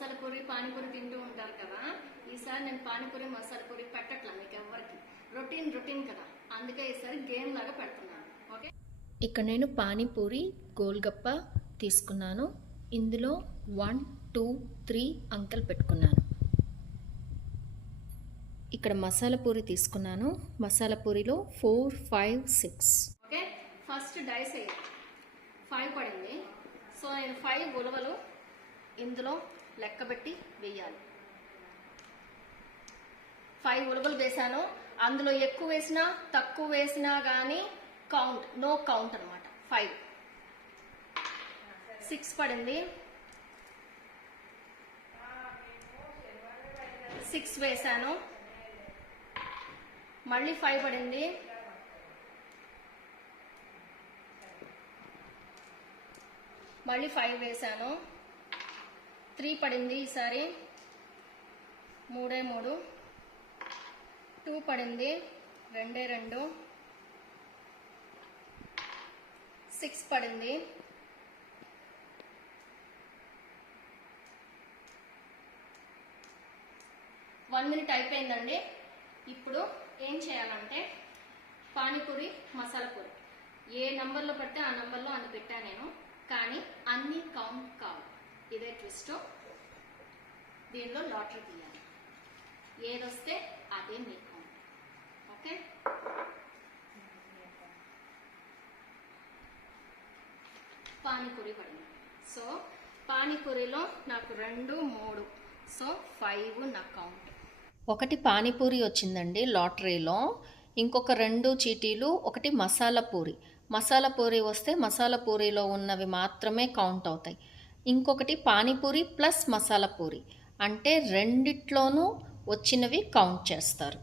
మసాలా పూరి పానీపూరి తింటూ ఉంటారు కదా. ఈసారి నేను పానీపూరి మసాలా పూరి పెట్టట్లా మీకు ఎవరికి. రొటీన్ కదా, అందుకే ఈసారి గేమ్ లాగా పెడుతున్నాను. ఓకే, ఇక్కడ నేను పానీపూరి గోల్గప్ప తీసుకున్నాను. ఇందులో 1 2 3 అంకెలు పెట్టుకున్నాను. ఇక్కడ మసాలా పూరి తీసుకున్నాను. మసాలా పూరిలో 4 5 6. ఓకే, ఫస్ట్ డైస్ వేయాలి. 5 పడింది, సో నేను 5 ఉలవలు ఇందులో లెక్కబెట్టి వేయాలి. 5 ఉలవలు వేసాను. అందులో ఎక్కువ వేసినా తక్కువ వేసినా కానీ కౌంట్, నో కౌంట్ అనమాట. 5 6 పడింది, 6 వేసాను. మళ్ళీ 5 పడింది, మళ్ళీ 5 వేసాను. 3 పడింది, ఈసారి 3 2 పడింది, 2 6 పడింది, 1 మినిట్ అయిపోయిందండి. ఇప్పుడు ఏం చేయాలంటే పానీపూరి మసాలా పూరి ఏ నంబర్లో పడితే ఆ నంబర్లో అన్ని పెట్టాను నేను, కానీ అన్ని కౌంట్ కావు. ఇదే ట్విస్ట్. దీనిలో లాటరీ తీయాలి, ఏదొస్తే అదే మీ కౌంట్. ఓకే, పానీపూరి పడింది. సో పానీపూరిలో నాకు 2 3, సో 5 నా కౌంట్. ఒకటి పానీపూరి వచ్చిందండి లాటరీలో. ఇంకొక 2 చీటీలు, ఒకటి మసాలా పూరి. మసాలా పూరి వస్తే మసాలా పూరిలో ఉన్నవి మాత్రమే కౌంట్ అవుతాయి. ఇంకొకటి పానీపూరి ప్లస్ మసాలా పూరి, అంటే రెండిట్లోనూ వచ్చినవి కౌంట్ చేస్తారు.